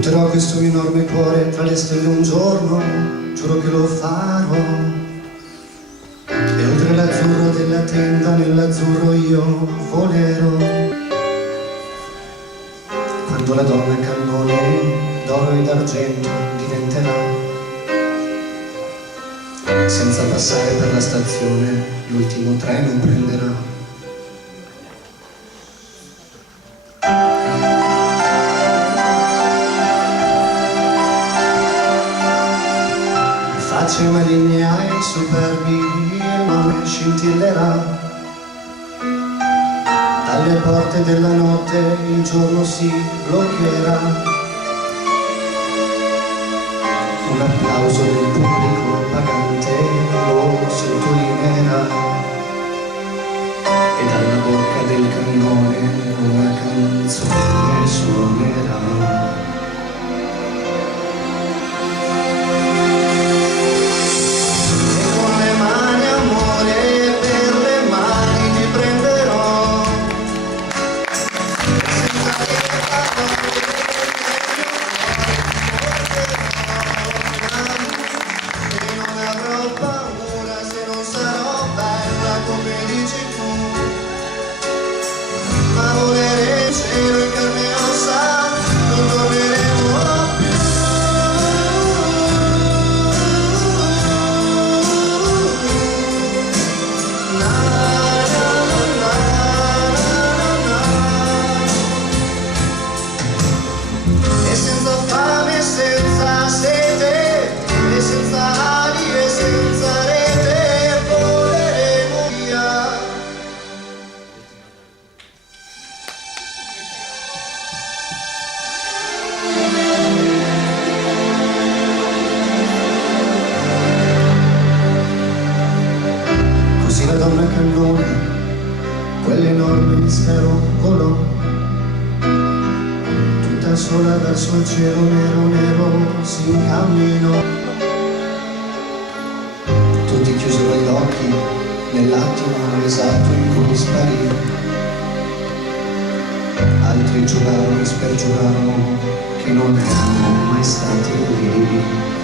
Butterò questo mio enorme cuore tra le stelle un giorno, giuro che lo farò. E oltre l'azzurro della tenda, nell'azzurro io volerò. Quando la donna cannone d'oro e d'argento diventerà, senza passare per la stazione, l'ultimo treno prenderà. Facce maligne ai superbi, il nome scintillerà. Dalle porte della notte il giorno si bloccherà. Un applauso del pubblico pagante lo sottolineerà. E dalla bocca del cannone una canzone suonerà. La donna cannone, quell'enorme mistero volò, tutta sola verso il cielo nero nero si incamminò. Tutti chiusero gli occhi nell'attimo esatto in cui sparì. Altri giurarono e spergiurarono che non erano mai stati lì.